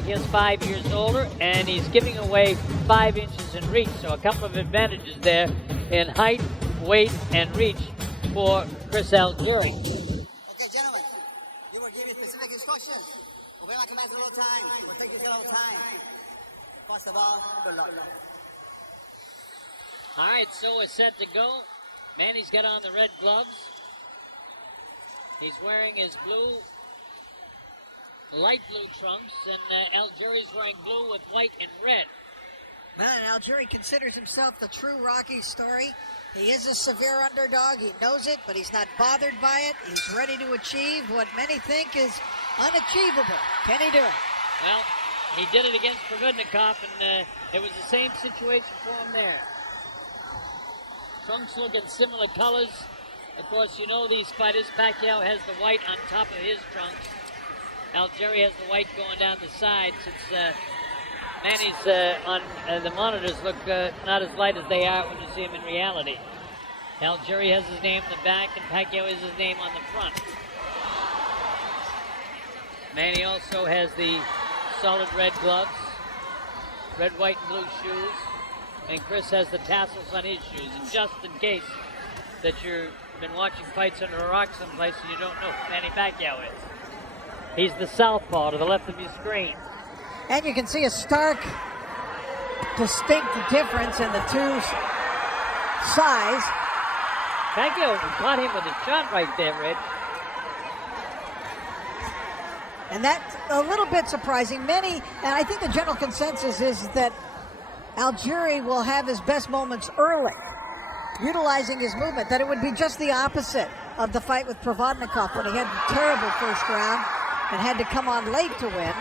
He's 5 years older, and he's giving away 5 inches in reach. So a couple of advantages there in height, weight, and reach for Chris Algieri. Okay, gentlemen, you were given specific instructions. We're going to commence a little time. We'll take you a little time. First of all, good luck. All right, so we're set to go. Manny's got on the red gloves. He's wearing his light blue trunks, and Algieri's wearing blue with white and red. Man, Algieri considers himself the true Rocky story. He is a severe underdog. He knows it, but he's not bothered by it. He's ready to achieve what many think is unachievable. Can he do it? Well, he did it against Providnikov, and it was the same situation for him there. Trunks look in similar colors. Of course, you know these fighters. Pacquiao has the white on top of his trunks. Algieri has the white going down the sides. It's Manny's on the monitors look not as light as they are when you see him in reality. Algieri has his name in the back, and Pacquiao has his name on the front. Manny also has the solid red gloves, red, white, and blue shoes, and Chris has the tassels on his shoes. And just in case that you've been watching fights under a rock someplace and you don't know who Manny Pacquiao is. He's the southpaw to the left of your screen. And you can see a stark, distinct difference in the two size. Pacquiao caught him with a shot right there, Rich. And that's a little bit surprising. Many, and I think the general consensus is that Algieri will have his best moments early, utilizing his movement, that it would be just the opposite of the fight with Provodnikov when he had a terrible first round and had to come on late to win.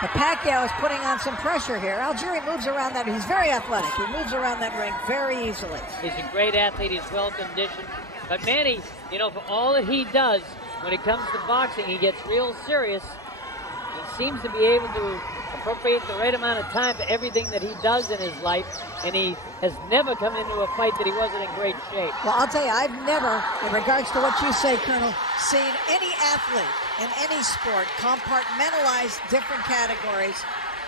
But Pacquiao is putting on some pressure here. Algieri moves around that. He's very athletic. He moves around that ring very easily. He's a great athlete. He's well conditioned. But Manny, you know, for all that he does, when it comes to boxing, he gets real serious. He seems to be able to appropriate the right amount of time for everything that he does in his life, and he has never come into a fight that he wasn't in great shape. Well, I'll tell you, I've never, in regards to what you say, Colonel, seen any athlete in any sport compartmentalize different categories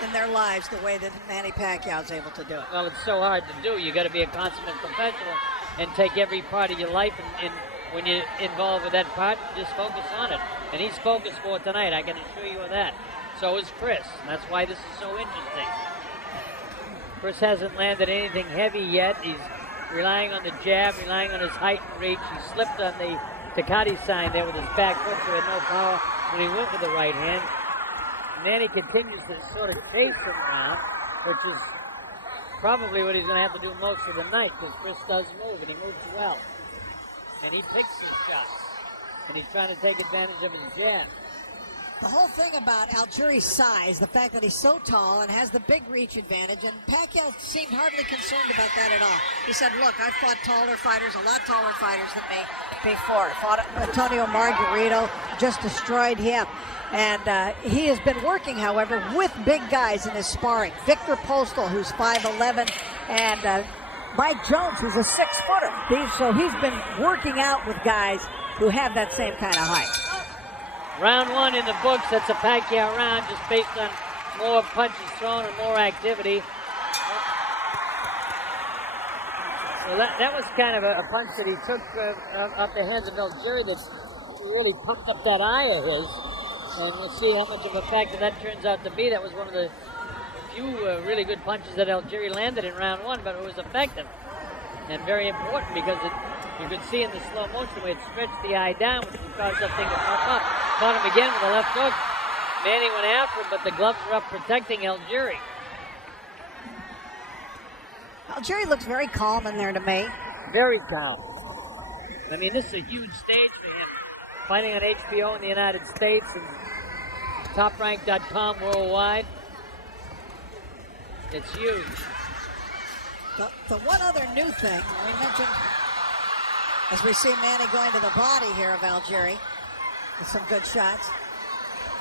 in their lives the way that Manny Pacquiao is able to do it. Well, it's so hard to do. You got to be a consummate professional and take every part of your life, and when you're involved with that part, just focus on it. And he's focused for tonight, I can assure you of that. So is Chris, and that's why this is so interesting. Chris hasn't landed anything heavy yet. He's relying on the jab, relying on his height and reach. He slipped on the Takati sign there with his back foot, so he had no power when he went with the right hand. And then he continues to sort of chase him around, which is probably what he's going to have to do most of the night, because Chris does move, and he moves well. And he picks his shots, and he's trying to take advantage of his jab. The whole thing about Algieri's size, the fact that he's so tall and has the big reach advantage, and Pacquiao seemed hardly concerned about that at all. He said, look, I've fought taller fighters, a lot taller fighters than me before. I fought Antonio Margarito, just destroyed him. And he has been working, however, with big guys in his sparring. Victor Postal, who's 5'11", and Mike Jones, who's a 6-footer. So he's been working out with guys who have that same kind of height. Round one in the books. That's a Pacquiao round, just based on more punches thrown and more activity. So that was kind of a punch that he took off the hands of Algieri that really pumped up that eye of his. And we'll see how much of a factor that turns out to be. That was one of the few really good punches that Algieri landed in round one, but it was effective and very important because you could see in the slow motion where it stretched the eye down, which would cause that thing to pump up. Caught him again with a left hook. Manny went after him, but the gloves were up protecting Algieri. Algieri looks very calm in there to me. Very calm. I mean, this is a huge stage for him. Fighting on HBO in the United States and TopRank.com worldwide. It's huge. The one other new thing, we mentioned, as we see Manny going to the body here of Algieri with some good shots.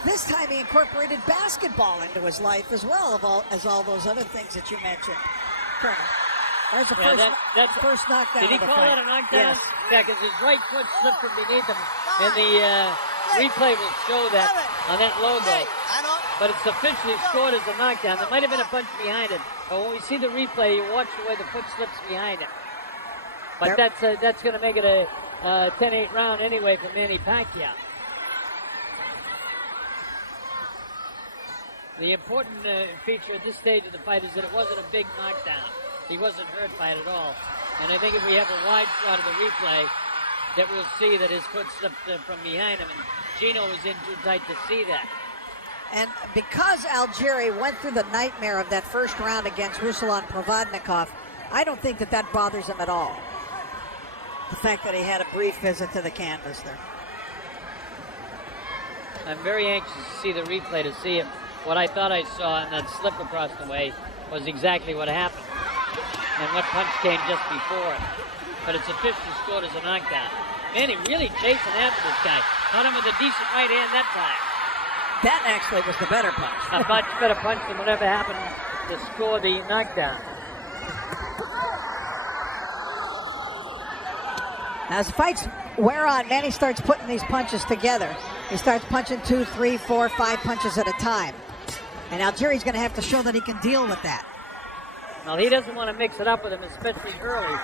This time he incorporated basketball into his life as well, as all those other things that you mentioned. Colonel, there's the first knockdown. Did he call that a knockdown? Yes. Yeah, because his right foot slipped from beneath him, and the replay will show that on that logo. Hey, I know. but it's officially scored as a knockdown. There might have been a punch behind it, but when we see the replay, you watch the way the foot slips behind him. But that's going to make it a 10-8 round anyway for Manny Pacquiao. The important feature at this stage of the fight is that it wasn't a big knockdown. He wasn't hurt by it at all. And I think if we have a wide shot of the replay, that we'll see that his foot slipped from behind him, and Gino was in too tight to see that. And because Algieri went through the nightmare of that first round against Ruslan Provodnikov, I don't think that bothers him at all. The fact that he had a brief visit to the canvas there. I'm very anxious to see the replay to see if what I thought I saw in that slip across the way was exactly what happened and what punch came just before it. But it's officially scored as a knockdown. Manny really chasing after this guy. Caught him with a decent right hand that time. That actually was the better punch. A much better punch than whatever happened to score the knockdown. As fights wear on, Manny starts putting these punches together. He starts punching 2, 3, 4, 5 punches at a time. And Algieri's going to have to show that he can deal with that. Well, he doesn't want to mix it up with him, especially early.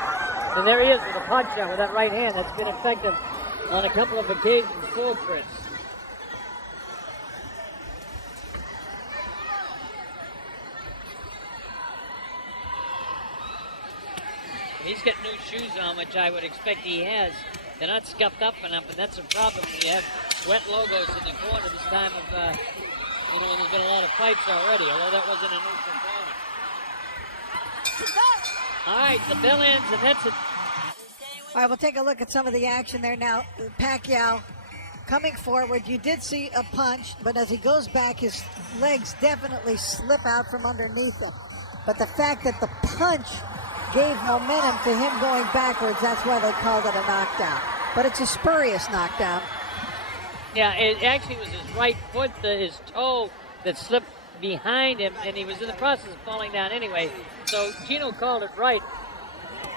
And there he is with a punch out with that right hand. That's been effective on a couple of occasions for Chris. He's got new shoes on, which I would expect he has. They're not scuffed up enough, and that's a problem when you have wet logos in the corner this time of, when there's been a lot of fights already, although that wasn't a neutral corner. All right, the bell ends, and that's it. All right, we'll take a look at some of the action there now. Pacquiao coming forward. You did see a punch, but as he goes back, his legs definitely slip out from underneath him. But the fact that the punch gave momentum to him going backwards, that's why they called it a knockdown. But it's a spurious knockdown. Yeah, it actually was his right foot, his toe, that slipped behind him, and he was in the process of falling down anyway. So Gino called it right.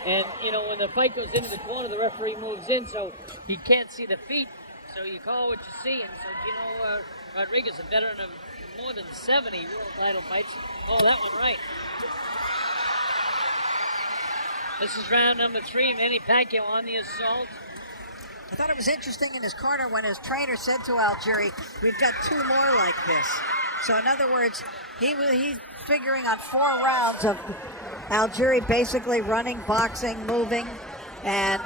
And, when the fight goes into the corner, the referee moves in, so he can't see the feet. So you call what you see. And so Gino Rodriguez, a veteran of more than 70 world title fights, called that one right. This is round number 3. Manny Pacquiao on the assault. I thought it was interesting in his corner when his trainer said to Algieri, we've got 2 more like this. So in other words, he's figuring on 4 rounds of Algieri basically running, boxing, moving, and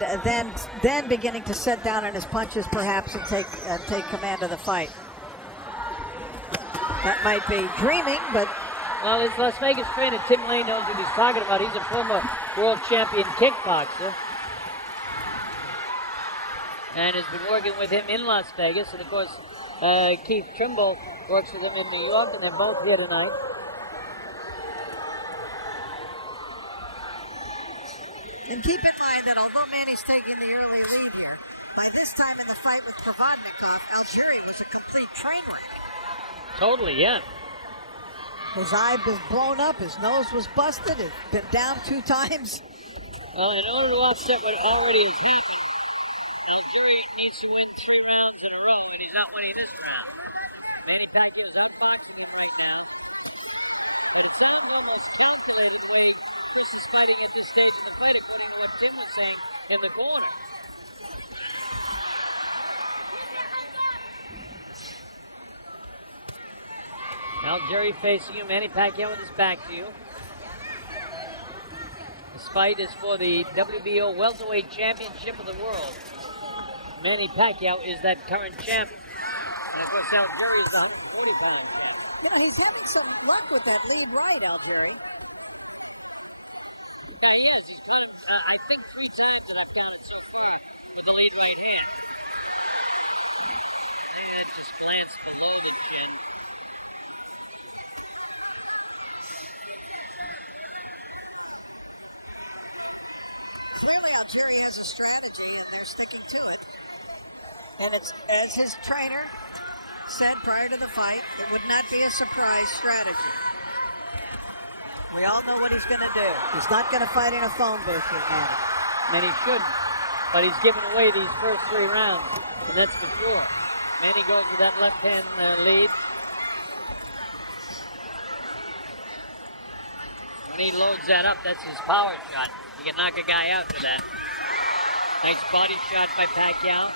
then beginning to set down on his punches perhaps and take command of the fight. That might be dreaming, but... Well, his Las Vegas trainer, Tim Lane, knows what he's talking about. He's a former world champion kickboxer. And has been working with him in Las Vegas. And, of course, Keith Trimble works with him in New York, and they're both here tonight. And keep in mind that although Manny's taking the early lead here, by this time in the fight with Provodnikov, Algieri was a complete train wreck. Totally, yeah. His eye was blown up, his nose was busted, he'd been down 2 times. Well, in order to offset what already has happened, Algieri needs to win 3 rounds in a row, and he's not winning this round. Manny Pacquiao is outboxing him right now. But it sounds almost calculated the way Chris is fighting at this stage of the fight, according to what Tim was saying in the corner. Algieri facing you, Manny Pacquiao with his back to you. This fight is for the WBO Welterweight Championship of the world. Manny Pacquiao is that current champion. And of course, Algieri is 140 pounds. He's having some luck with that lead right, Algieri. Yes, I think 3 times that I've got it so far with the lead right hand. That just glanced below the chin. Clearly, Algieri has a strategy, and they're sticking to it. And it's, as his trainer said prior to the fight, it would not be a surprise strategy. We all know what he's going to do. He's not going to fight in a phone booth with Manny. And he shouldn't. But he's given away these first 3 rounds, and that's for sure. Manny goes with that left-hand lead. When he loads that up, that's his power shot. You can knock a guy out for that. Nice body shot by Pacquiao.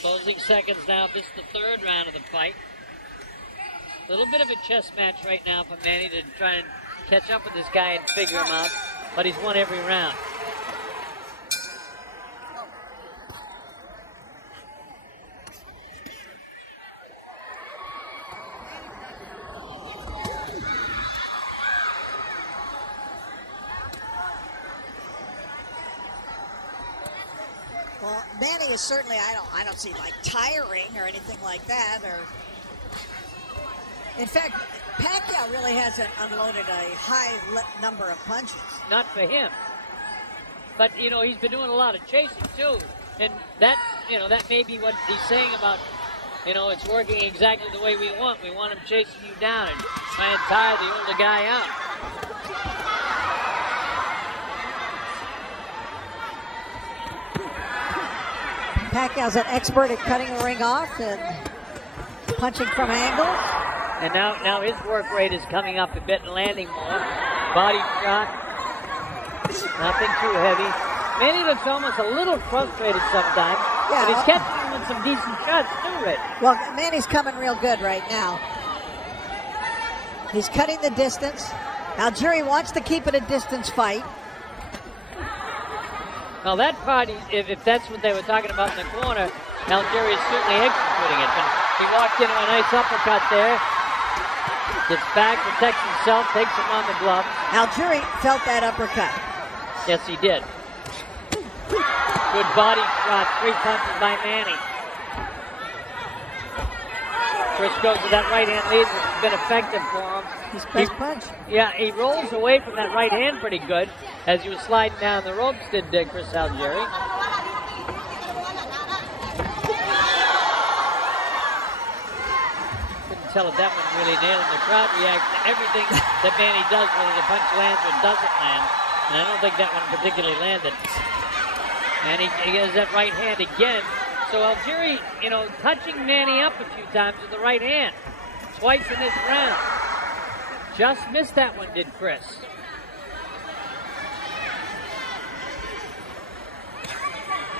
Closing seconds now. This is the third round of the fight. A little bit of a chess match right now for Manny to try and catch up with this guy and figure him out. But he's won every round. Well, Manny was certainly, I don't see like tiring or anything like that. Or in fact, Pacquiao really hasn't unloaded a high number of punches. Not for him. But, you know, he's been doing a lot of chasing, too. And that, you know, that may be what he's saying about, you know, it's working exactly the way we want. We want him chasing you down and trying to tire the older guy out. Pacquiao's an expert at cutting the ring off and punching from angles. And now his work rate is coming up a bit and landing more. Body shot. Nothing too heavy. Manny looks almost a little frustrated sometimes. Yeah. But he's catching him with some decent shots too, Rich. Well, Manny's coming real good right now. He's cutting the distance. Algieri wants to keep it a distance fight. Now that part, if that's what they were talking about in the corner, Algieri is certainly executing it. But he walked into a nice uppercut there. Gets back, protects himself, takes him on the glove. Algieri felt that uppercut. Yes, he did. Good body shot, 3 punches by Manny. Chris goes to that right hand lead, which has been effective for him. His best punch. Yeah, he rolls away from that right hand pretty good as he was sliding down the ropes, did Chris Algieri. Couldn't tell if that one really nailed him. The crowd reacts to everything that Manny does, whether the punch lands or doesn't land. And I don't think that one particularly landed. And he has that right hand again. So Algieri, you know, touching Manny up a few times with the right hand. Twice in this round. Just missed that one, did Chris.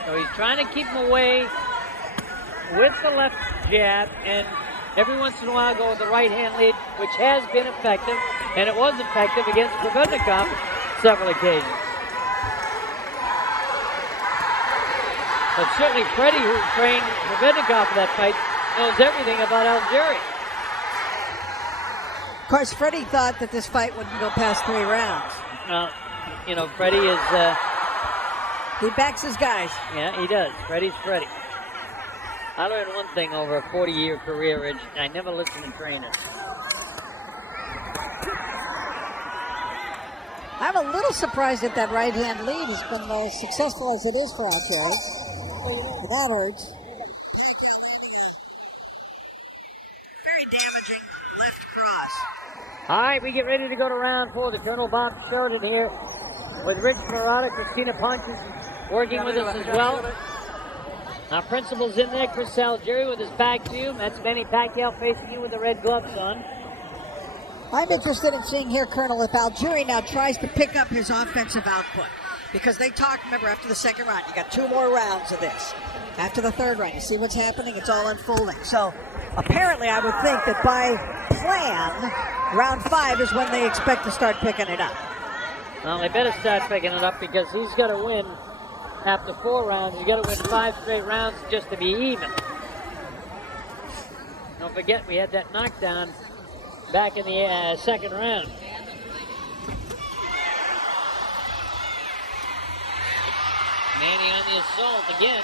So he's trying to keep him away with the left jab, and every once in a while go with the right hand lead, which has been effective, and it was effective against Provodnikov several occasions. But certainly Freddie, who trained Provodnikov for that fight, knows everything about Algieri. Of course, Freddie thought that this fight wouldn't go past 3 rounds. You know, Freddie is... he backs his guys. Yeah, he does. Freddie's Freddie. I learned one thing over a 40-year career, Rich. I never listen to trainers. I'm a little surprised that that right hand lead has been as successful as it is for Algieri. That hurts. Very damaging left cross. All right, we get ready to go to round 4. The Colonel Bob Sheridan here with Rich Murata. Christina Ponches working with us as well. Our principal's in there, Chris Algieri with his back to you. That's Manny Pacquiao facing you with the red gloves on. I'm interested in seeing here, Colonel, if Algieri now tries to pick up his offensive output. Because they talked, remember, after the second round, you got 2 more rounds of this. After the third round, you see what's happening? It's all unfolding. So apparently I would think that by plan, round 5 is when they expect to start picking it up. Well, they better start picking it up because he's got to win after 4 rounds. He's got to win 5 straight rounds just to be even. Don't forget, we had that knockdown back in the second round. Manny on the assault again.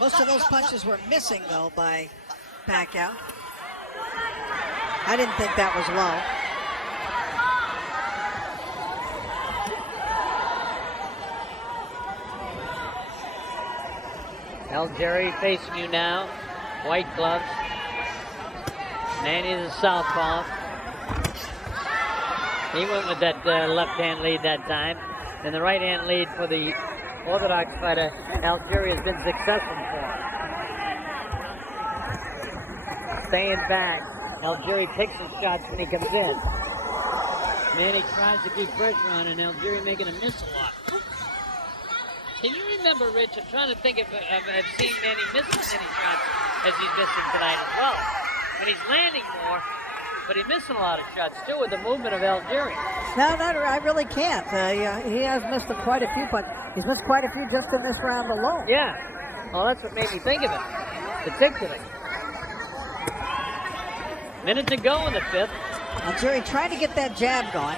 Most of those punches were missing, though, by Pacquiao. I didn't think that was low. Algieri facing you now. White gloves. Manny is a southpaw. He went with that left-hand lead that time. And the right-hand lead for the Orthodox fighter, Algieri, has been successful for him. Staying back. Algieri takes his shots when he comes in. Manny tries to keep pressure on, and Algieri making him miss a lot. Can you remember, Rich? I'm trying to think if I've seen Manny miss as many shots as he's missing tonight as well. And he's landing more, but he's missing a lot of shots too with the movement of Algieri. No, I really can't. He has missed quite a few, but he's missed quite a few just in this round alone. Yeah. Well, that's what made me think of it, particularly. Minute to go in the fifth. Algieri trying to get that jab going.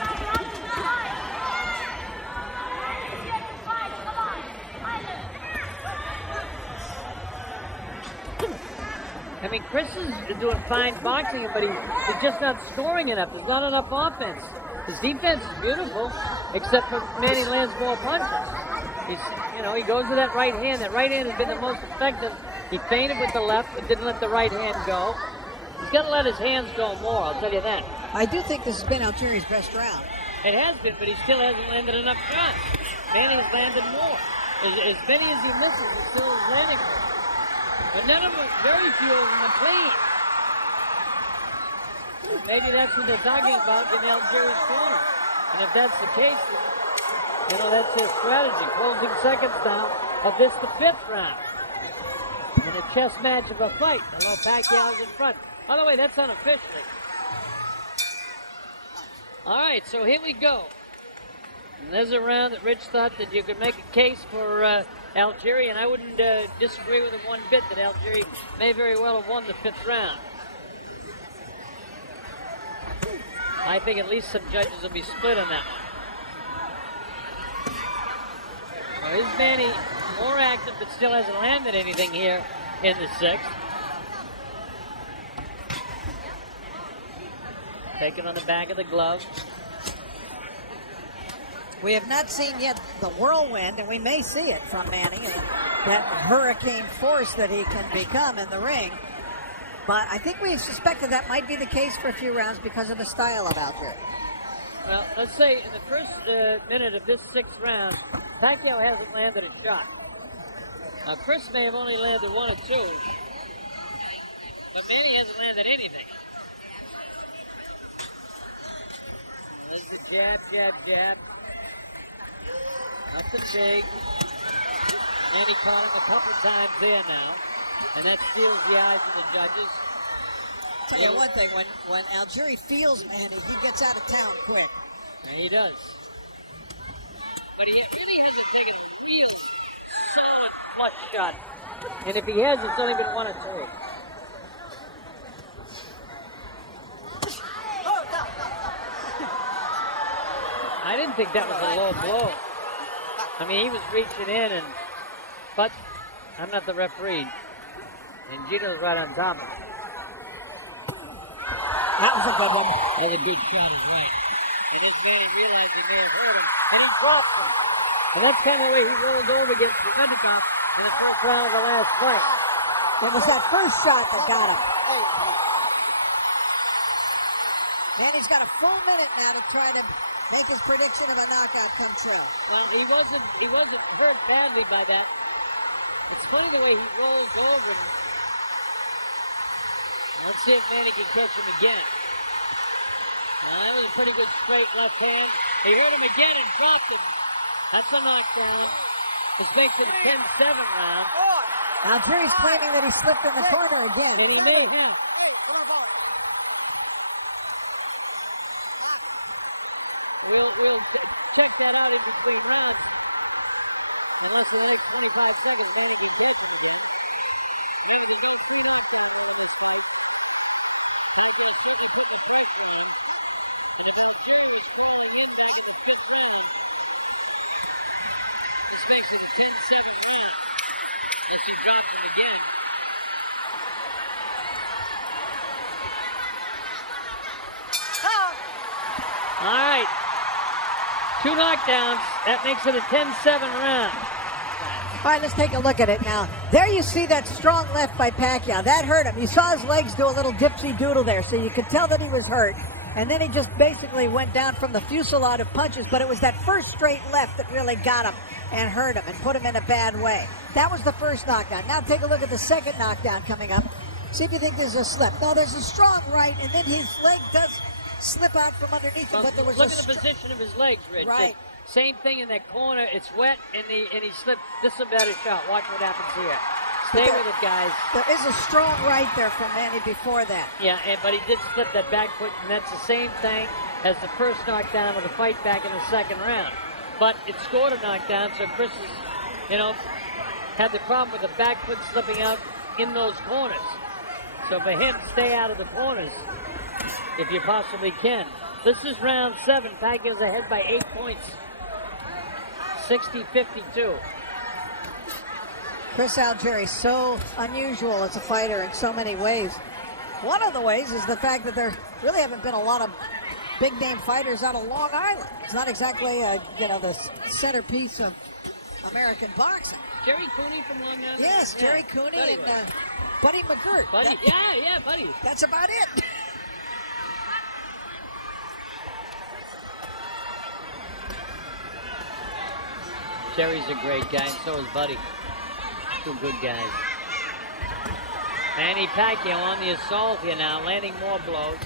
I mean, Chris is doing fine boxing, but he's just not scoring enough. There's not enough offense. His defense is beautiful, except for Manny lands more punches. He goes to that right hand. That right hand has been the most effective. He feinted with the left, but didn't let the right hand go. He's got to let his hands go more, I'll tell you that. I do think this has been Algieri's best round. It has been, but he still hasn't landed enough shots. Manny has landed more. As many as he misses, he still is landing more. But none of them, very few of them are clean. Maybe that's what they're talking about in Algieri's corner. And if that's the case, that's their strategy. Closing seconds now of this, the fifth round. In a chess match of a fight. Although Pacquiao's in front. By the way, that's unofficially. All right, so here we go. And there's a round that Rich thought that you could make a case for Algieri, and I wouldn't disagree with him one bit that Algieri may very well have won the fifth round. I think at least some judges will be split on that one. Now, is Manny more active but still hasn't landed anything here in the sixth? Taken on the back of the glove. We have not seen yet the whirlwind, and we may see it from Manny, that hurricane force that he can become in the ring. But I think we suspected that might be the case for a few rounds because of the style of Algieri. Well, let's say in the first minute of this sixth round, Pacquiao hasn't landed a shot. Now, Chris may have only landed one or two, but Manny hasn't landed anything. There's the jab, jab, jab. Nothing big. Manny caught him a couple times there now, and that steals the eyes of the judges. Tell you one thing, when Algieri feels Manny, he gets out of town quick. And he does. But he really hasn't taken a real solid flush shot. And if he has, it's only been one or two. I didn't think that was a low blow. I mean, he was reaching in, but I'm not the referee. And Gino's right on top of him. That was a good one. That was a good shot, is right. And this man realized he may have hurt him, and he dropped him. And that's kind of the way he rolled over against the underdog in the first round of the last fight. It was that first shot that got him. Manny's got a full minute now to try to make his prediction of a knockout come true. Well, he wasn't hurt badly by that. It's funny the way he rolls over him. Let's see if Manny can catch him again. That was a pretty good straight left hand. He hit him again and dropped him. That's a knockdown. This makes it a 10-7 round. Algieri's claiming that he slipped in the corner again. And he may have. We'll check that out in between rounds. Unless in the next 25 seconds, Manny can get him again. Manny can go 2 knockdowns on this fight. He's going to shoot the cookie straight for him. This makes it a 10-7 round. As he drops him again. All right. 2 knockdowns. That makes it a 10-7 round. All right, let's take a look at it now. There you see that strong left by Pacquiao. That hurt him. You saw his legs do a little dipsy-doodle there, so you could tell that he was hurt. And then he just basically went down from the fusillade of punches, but it was that first straight left that really got him and hurt him and put him in a bad way. That was the first knockdown. Now take a look at the second knockdown coming up. See if you think there's a slip. No, there's a strong right, and then his leg does slip out from underneath him, but there was look at the position of his legs, Rich. Right. Same thing in that corner. It's wet, and he slipped. This is a better shot. Watch what happens here. Stay with it, guys. There is a strong right there from Manny before that. Yeah, but he did slip that back foot, and that's the same thing as the first knockdown of the fight back in the second round. But it scored a knockdown, so Chris is, had the problem with the back foot slipping out in those corners. So for him, stay out of the corners if you possibly can. This is round 7. Pacquiao's ahead by 8 points. 60-52. Chris Algieri, so unusual as a fighter in so many ways. One of the ways is the fact that there really haven't been a lot of big-name fighters out of Long Island. It's not exactly, the centerpiece of American boxing. Jerry Cooney from Long Island? Yes, Jerry Cooney and Buddy McGirt. Buddy, Buddy. That's about it. Jerry's a great guy, and so is Buddy. Two good guys. Manny Pacquiao on the assault here now, landing more blows.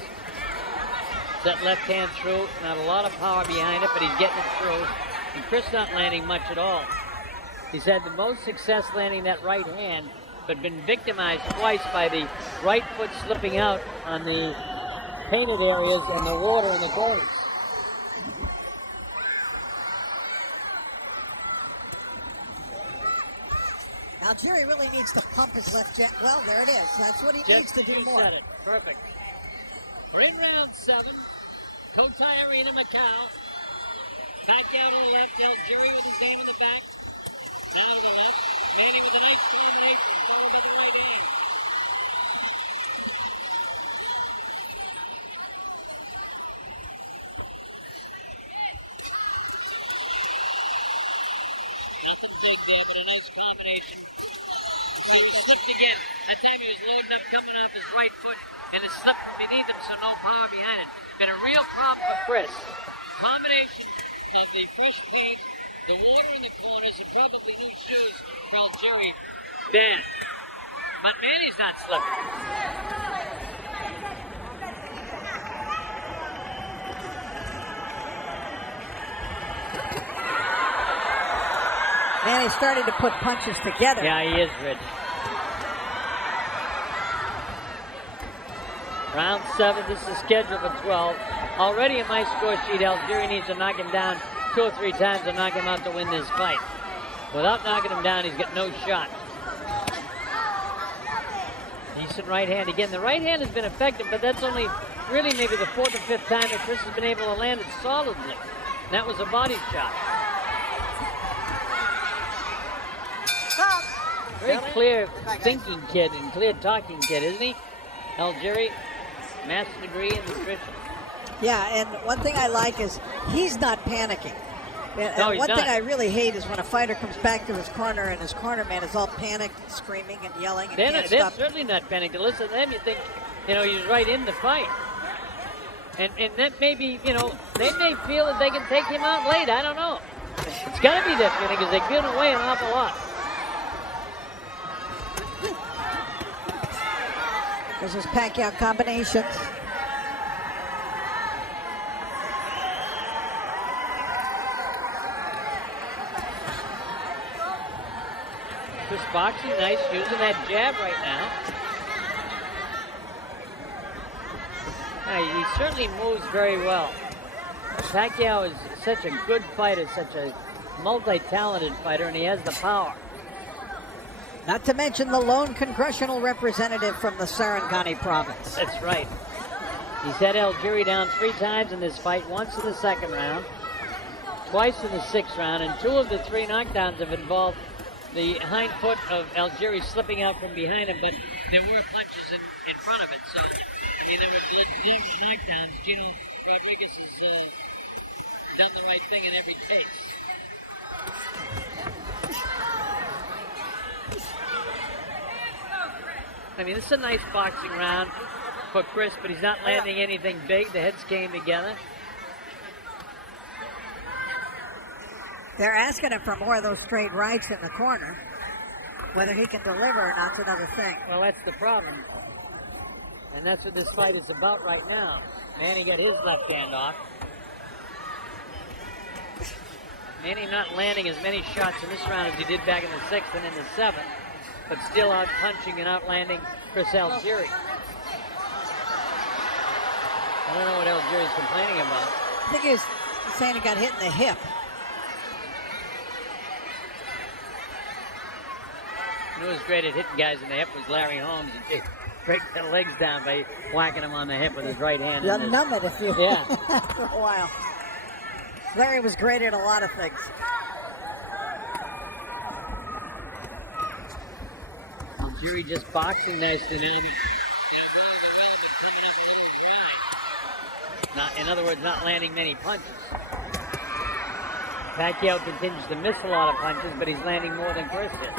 That left hand through, not a lot of power behind it, but he's getting it through. And Chris not landing much at all. He's had the most success landing that right hand, but been victimized twice by the right foot slipping out on the painted areas and the water in the corners. Algieri really needs to pump his left jab. Well, there it is. That's what he needs to do more. Said it. Perfect. We're in round 7. Cotai Arena, Macau. Pacquiao to the left. Algieri with his game in the back. Now to the left. Manny with a nice combination, followed by the right hand. Nothing big there, but a nice combination. So he slipped again. That time he was loading up, coming off his right foot, and it slipped from beneath him, so no power behind it. Been a real problem for Chris. Combination of the fresh paint, the water in the corners, and probably new shoes for Algieri. Bad. But Manny's not slipping. Manny's starting to put punches together. Yeah, he is, Rich. Round 7, this is scheduled for 12. Already in my score sheet, Algieri needs to knock him down 2 or 3 times to knock him out to win this fight. Without knocking him down, he's got no shot. Decent right hand. Again, the right hand has been effective, but that's only really maybe the 4th or 5th time that Chris has been able to land it solidly. And that was a body shot. Very clear thinking kid and clear talking kid, isn't he? Algieri, master's degree in nutrition. Yeah, and one thing I like is he's not panicking. No, he's one not. thing I really hate is when a fighter comes back to his corner and his corner man is all panicked, screaming and yelling and can't They're stop. certainly not panicked. To listen to them, you think, he's right in the fight. And that may be, they may feel that they can take him out late. I don't know. It's got to be that feeling because they've given away an awful lot. There's his Pacquiao combinations. Chris boxing nice, using that jab right now. He certainly moves very well. Pacquiao is such a good fighter, such a multi-talented fighter, and he has the power. Not to mention the lone congressional representative from the Sarangani province. That's right. He's had Algieri down 3 times in this fight, once in the second round, twice in the 6th round, and 2 of the 3 knockdowns have involved the hind foot of Algieri slipping out from behind him, but there were punches in front of it, so there were legitimate knockdowns. Gino Rodriguez has done the right thing in every case. I mean, this is a nice boxing round for Chris, but he's not landing anything big. The heads came together. They're asking him for more of those straight rights in the corner. Whether he can deliver or not's another thing. Well, that's the problem. And that's what this fight is about right now. Manny got his left hand off. Manny not landing as many shots in this round as he did back in the 6th and in the 7th, but still out punching and out landing Chris Algieri. I don't know what Algieri's complaining about. I think he was saying he got hit in the hip. You know who was great at hitting guys in the hip was Larry Holmes. He'd break their legs down by whacking them on the hip with his right hand. You'll numb it if you yeah. for a while. Larry was great at a lot of things. Algieri just boxing nice tonight. In other words, not landing many punches. Pacquiao continues to miss a lot of punches, but he's landing more than Chris did.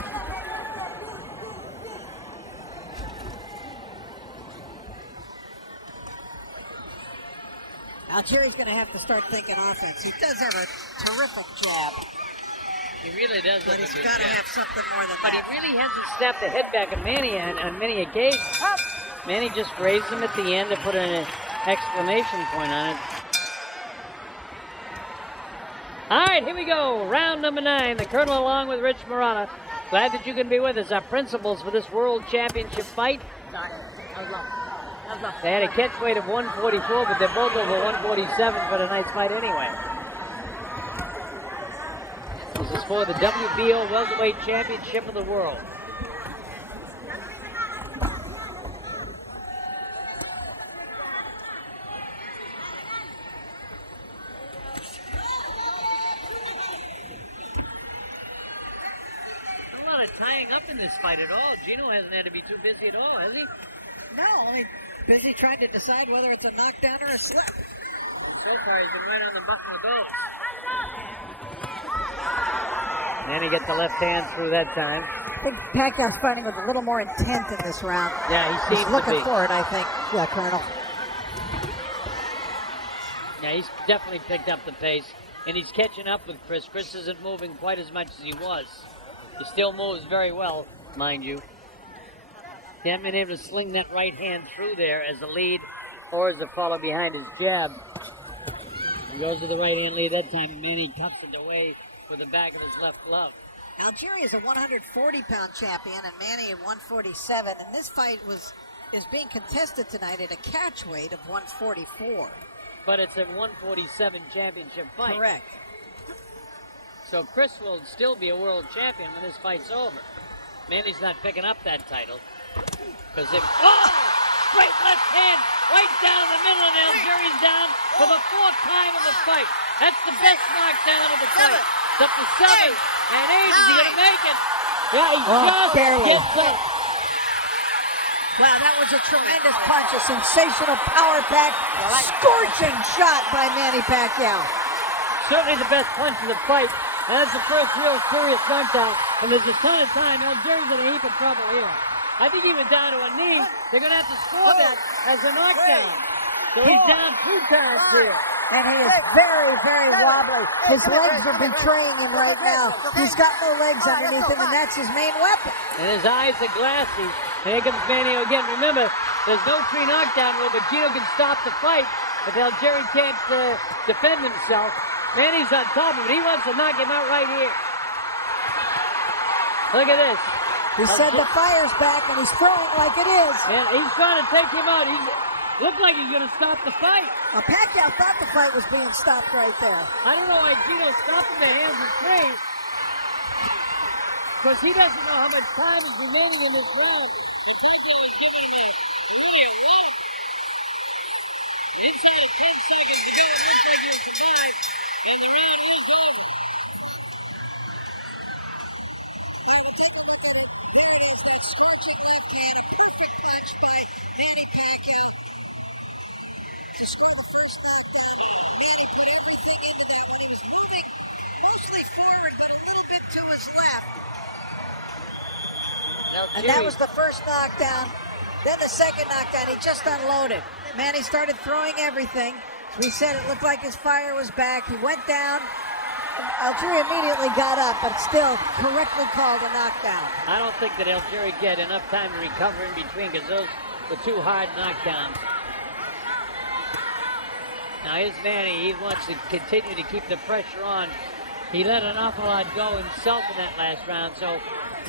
Algieri's going to have to start thinking offense. He does have a terrific jab. He really does. But he's got to have something more than but that. But he really hasn't snapped the head back on Manny on many occasions. Manny just raised him at the end to put an exclamation point on it. All right, here we go. Round number 9. The Colonel along with Rich Morana. Glad that you can be with us. Our principals for this World Championship fight. They had a catch weight of 144, but they're both over 147 for tonight's fight anyway. This is for the WBO Welterweight Championship of the World. A lot of tying up in this fight at all. Gino hasn't had to be too busy at all, has he? No, only busy trying to decide whether it's a knockdown or a slip. So far, he's been right on the button with those. And he gets the left hand through that time. I think Pacquiao's fighting with a little more intent in this round. Yeah, he seems He's looking to be. for it, I think. Yeah, Colonel. Yeah, he's definitely picked up the pace, and he's catching up with Chris. Chris isn't moving quite as much as he was. He still moves very well, mind you. He hasn't been able to sling that right hand through there as a lead or as a follow behind his jab. He goes to the right hand lead that time. Manny cuts it away with the back of his left glove. Algieri is a 140-pound champion and Manny at 147, and this fight is being contested tonight at a catch weight of 144. But it's a 147 championship fight. Correct. So Chris will still be a world champion when this fight's over. Manny's not picking up that title. Because if... Oh! Straight left hand right down the middle, and Algieri's down for the 4th time in the fight. That's the best knockdown of the fight. It's up to 7 and 8. Is he going to make it? Yeah, he just gets up. Wow, that was a tremendous punch, a sensational power-packed, scorching shot by Manny Pacquiao. Certainly the best punch of the fight. And that's the first real serious knockdown. And there's a ton of time. Algieri's in a heap of trouble here. I think he went down to a knee. They're going to have to score that as a knockdown. So he's down 2 times here. And he is very, very wobbly. His legs are betraying him right now. He's got no legs underneath him, and that's his main weapon. And his eyes are glassy. And here comes Manny again. Remember, there's no free knockdown rule, but Gino can stop the fight if Algieri can't defend himself. Manny's on top of it. He wants to knock him out right here. Look at this. He said the fire's back, and he's throwing like it is. Yeah, he's trying to take him out. He looked like he's going to stop the fight. Pacquiao thought the fight was being stopped right there. I don't know why Gino stopped him at hands and feet. Because he doesn't know how much time is remaining in this round. Inside 10 seconds, you got to look like it's time, and the round is over. There it is, that scorching left hand, a perfect punch by Manny Pacquiao. He scored the first knockdown. Manny put everything into that one. He was moving mostly forward, but a little bit to his left. And that was the first knockdown. Then the second knockdown, he just unloaded. Manny started throwing everything. We said it looked like his fire was back. He went down. Algieri immediately got up, but still correctly called a knockdown. I don't think that Algieri get enough time to recover in between because those with 2 hard knockdowns. Now here's Manny. He wants to continue to keep the pressure on. He let an awful lot go himself in that last round, so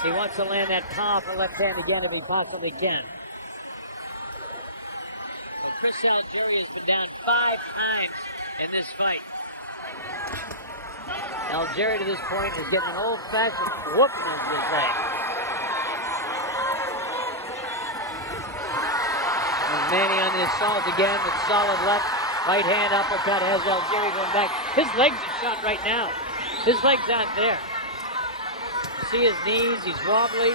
he wants to land that powerful left hand again if he possibly can. Well, Chris Algieri has been down 5 times in this fight. Algieri to this point is getting an old-fashioned whooping in his leg. And Manny on the assault again with solid left. Right hand uppercut has Algieri going back. His legs are shot right now. His legs aren't there. You see his knees, he's wobbly.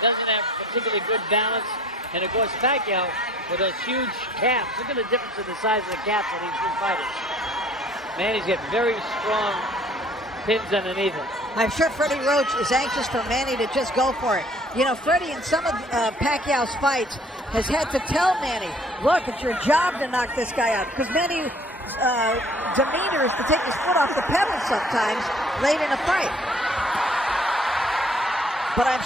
Doesn't have particularly good balance. And of course Pacquiao with those huge calves. Look at the difference in the size of the calves of these two fighters. Manny's got very strong pins underneath him. I'm sure Freddie Roach is anxious for Manny to just go for it. You know, Freddie in some of Pacquiao's fights has had to tell Manny, look, it's your job to knock this guy out. Because Manny's demeanor is to take his foot off the pedal sometimes late in a fight. But I'm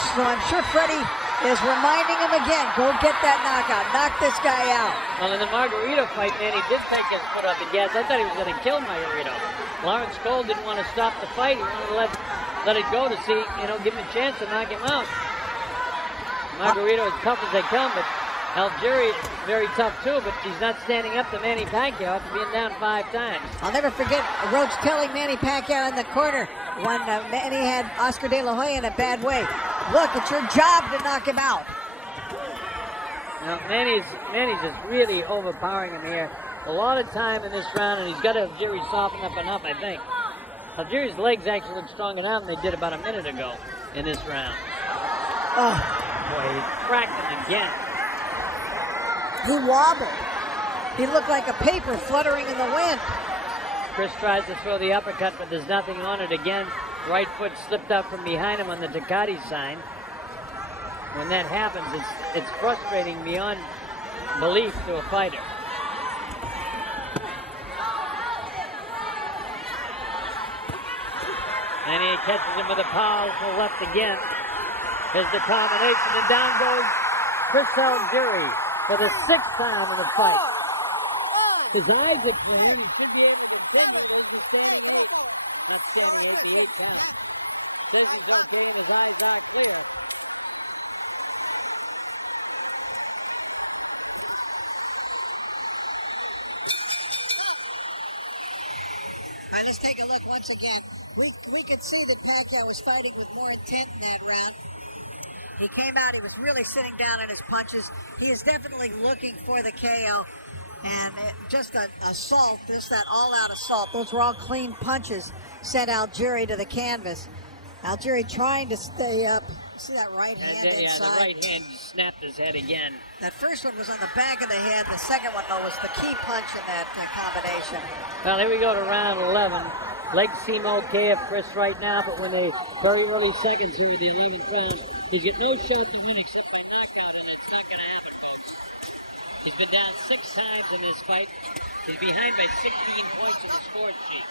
sure Freddie is reminding him again, go get that knockout, knock this guy out. Well, in the Margarito fight, Manny did take his foot off the gas. I thought he was going to kill Margarito. Lawrence Cole didn't want to stop the fight. He wanted to let it go to see, give him a chance to knock him out. Margarito as tough as they come, but Algieri is very tough too, but he's not standing up to Manny Pacquiao after being down 5 times. I'll never forget Roach telling Manny Pacquiao in the corner when Manny had Oscar De La Hoya in a bad way. Look, it's your job to knock him out. Now, Manny's just really overpowering him here. A lot of time in this round, and he's got Algieri soften up enough, I think. Algieri's legs actually look stronger now than they did about a minute ago in this round. Oh. Boy, he cracked him again. He wobbled. He looked like a paper fluttering in the wind. Chris tries to throw the uppercut, but there's nothing on it again. Right foot slipped out from behind him on the Ducati sign. When that happens, it's frustrating beyond belief to a fighter. And he catches him with a powerful left again. Here's the combination, and down goes Chris Algieri for the 6th time in the fight. His eyes are clear. He should be able to continue. He's standing 8. Not standing 8, the 8 counts. Chris Algieri with his eyes all clear. All right, let's take a look once again. We could see that Pacquiao was fighting with more intent in that round. He came out, he was really sitting down in his punches. He is definitely looking for the KO. And just an assault, just that all-out assault. Those were all clean punches, sent Algieri to the canvas. Algieri trying to stay up. See that right hand inside? Yeah, the right hand snapped his head again. That first one was on the back of the head. The second one, though, was the key punch in that combination. Well, here we go to round 11. Legs seem okay of Chris right now, but when they very early seconds here with the 11th round, he's got no shot to win except by knockout, and that's not going to happen, folks. He's been down 6 times in this fight. He's behind by 16 points in the score sheet.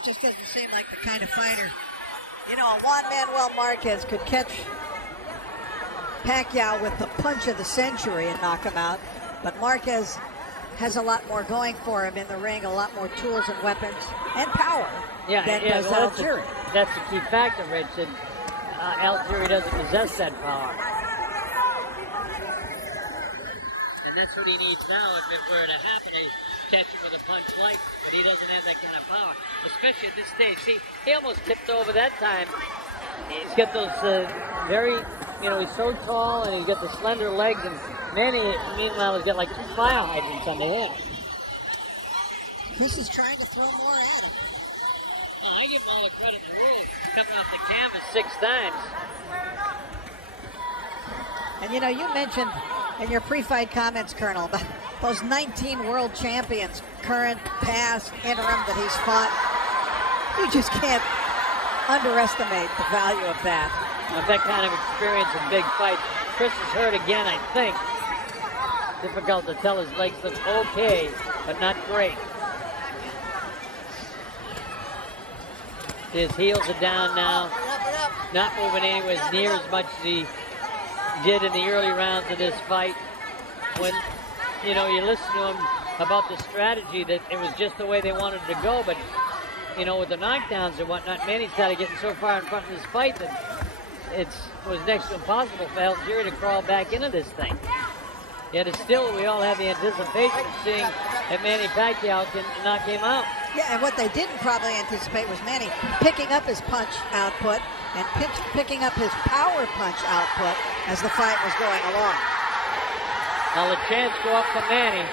It just doesn't seem like the kind of fighter. You know, Juan Manuel Marquez could catch Pacquiao with the punch of the century and knock him out, but Marquez has a lot more going for him in the ring, a lot more tools and weapons and power than does Algieri. That's the key factor, Rich, that Algieri doesn't possess that power. And that's what he needs now if it were to happen, is catch him with a punch like, but he doesn't have that kind of power, especially at this stage. See, he almost tipped over that time. He's got those very, he's so tall and he's got the slender legs, and Manny, meanwhile, has got like 2 fire hydrants on the head. Chris is trying to throw more at him. I give him all the credit in the world. Coming off the canvas 6 times. And you mentioned in your pre-fight comments, Colonel, about those 19 world champions, current, past, interim, that he's fought. You just can't underestimate the value of that. With that kind of experience in big fights. Chris is hurt again, I think. Difficult to tell. His legs look okay, but not great. His heels are down now. Not moving anywhere near as much as he did in the early rounds of this fight. when, you know, you listen to him about the strategy that it was just the way they wanted to go, but, you know, with the knockdowns and whatnot, Manny started getting so far in front of this fight that it was next to impossible for Algieri to crawl back into this thing. Yet it's still, we all have the anticipation of seeing if Manny Pacquiao can knock him out. Yeah, and what they didn't probably anticipate was Manny picking up his punch output and picking up his power punch output as the fight was going along. Now the chance go up to Manny.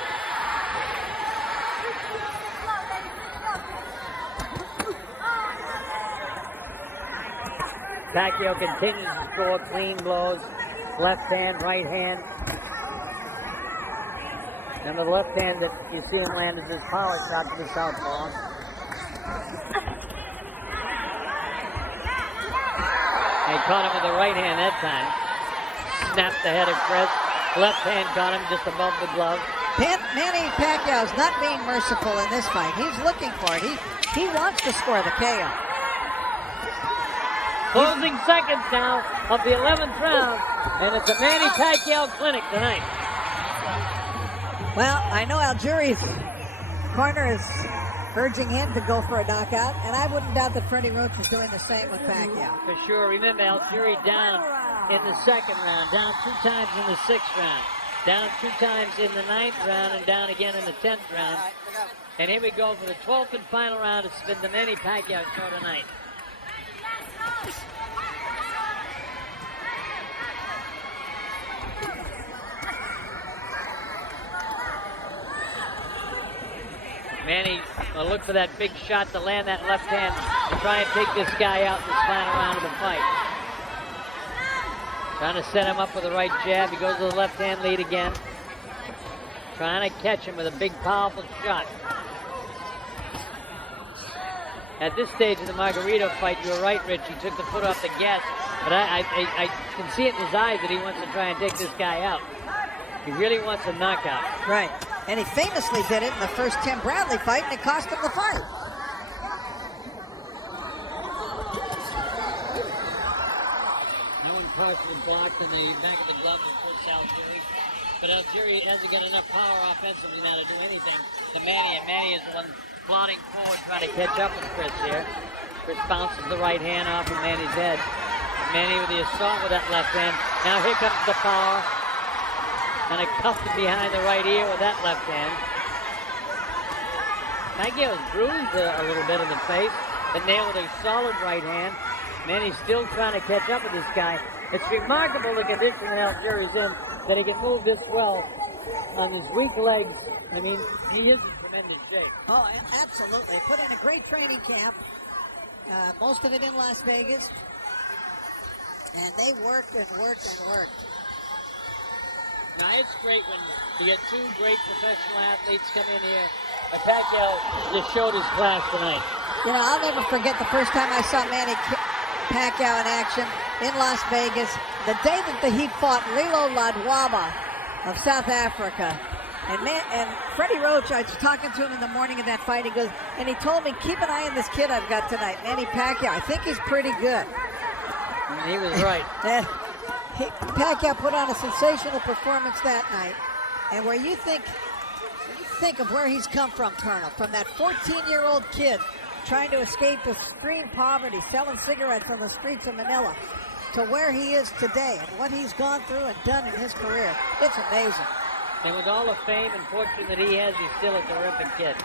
Pacquiao continues to score clean blows, left hand, right hand. And the left hand that you see him land is his power shot to the southpaw. He caught him with the right hand that time. Snapped the head of Chris. Left hand caught him just above the glove. Manny Pacquiao's not being merciful in this fight. He's looking for it. He wants to score the KO. Closing seconds now of the 11th round, and it's a Manny Pacquiao clinic tonight. Well, I know Algieri's corner is urging him to go for a knockout, and I wouldn't doubt that Freddie Roach is doing the same with Pacquiao. For sure. Remember, Algieri down in the 2nd round, down 2 times in the 6th round, down 2 times in the 9th round, and down again in the 10th round. And here we go for the 12th and final round. It's been the Manny Pacquiao show tonight. Manny will look for that big shot to land that left hand and try and take this guy out in this final round of the fight. Trying to set him up with the right jab. He goes to the left hand lead again. Trying to catch him with a big, powerful shot. At this stage of the Margarito fight, you were right, Rich. He took the foot off the gas. But I can see it in his eyes that he wants to try and take this guy out. He really wants a knockout. Right. And he famously did it in the first Tim Bradley fight, and it cost him the fight. That one partially blocked in the back of the glove of Chris Algieri. But Algieri hasn't got enough power offensively now to do anything to Manny, and Manny is the one plodding forward trying to catch up with Chris here. Chris bounces the right hand off of Manny's head. Manny with the assault with that left hand. Now here comes the power. And a cuffed behind the right ear with that left hand. Pacquiao was bruised a little bit in the face, but nailed with a solid right hand. Manny's still trying to catch up with this guy. It's remarkable the condition that Algieri's in, that he can move this well on his weak legs. I mean, he is in tremendous shape. Oh, absolutely. Put in a great training camp. Most of it in Las Vegas. And they worked and worked and worked. Now, it's great when you get 2 great professional athletes come in here. Pacquiao just showed his class tonight. You know, I'll never forget the first time I saw Manny Pacquiao in action in Las Vegas. The day that he fought Lilo Ladwaba of South Africa. And Freddie Roach, I was talking to him in the morning of that fight. He goes, and he told me, keep an eye on this kid I've got tonight, Manny Pacquiao. I think he's pretty good. And he was right. Pacquiao put on a sensational performance that night. And where you think of where he's come from, Colonel, from that 14-year-old kid trying to escape extreme poverty, selling cigarettes on the streets of Manila, to where he is today and what he's gone through and done in his career. It's amazing. And with all the fame and fortune that he has, he's still a terrific kid.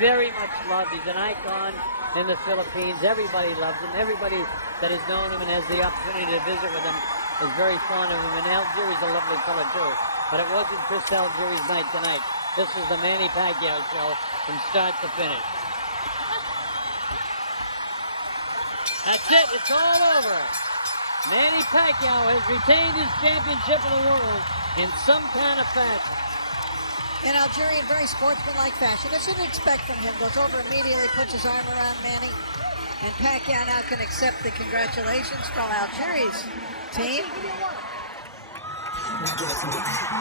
Very much loved. He's an icon in the Philippines. Everybody loves him. Everybody that has known him and has the opportunity to visit with him is very fond of him. And Algieri's a lovely fellow too. But it wasn't Chris Algieri's night tonight. This is the Manny Pacquiao show from start to finish. That's it. It's all over. Manny Pacquiao has retained his championship of the world in some kind of fashion. In Algerian, very sportsmanlike fashion. As you'd expect from him, goes over immediately, puts his arm around Manny. And Pacquiao now can accept the congratulations from Algieri's team.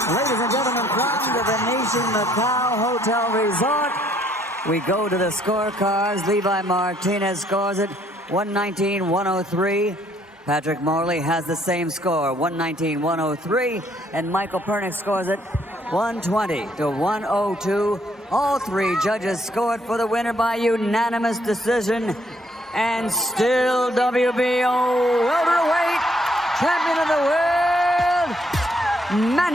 Ladies and gentlemen, from the Venetian Macau Hotel Resort, we go to the scorecards. Levi Martinez scores it 119-103. Patrick Morley has the same score, 119-103. And Michael Pernick scores it 120 to 102. All three judges scored for the winner by unanimous decision. And still WBO welterweight champion of the world, Manny.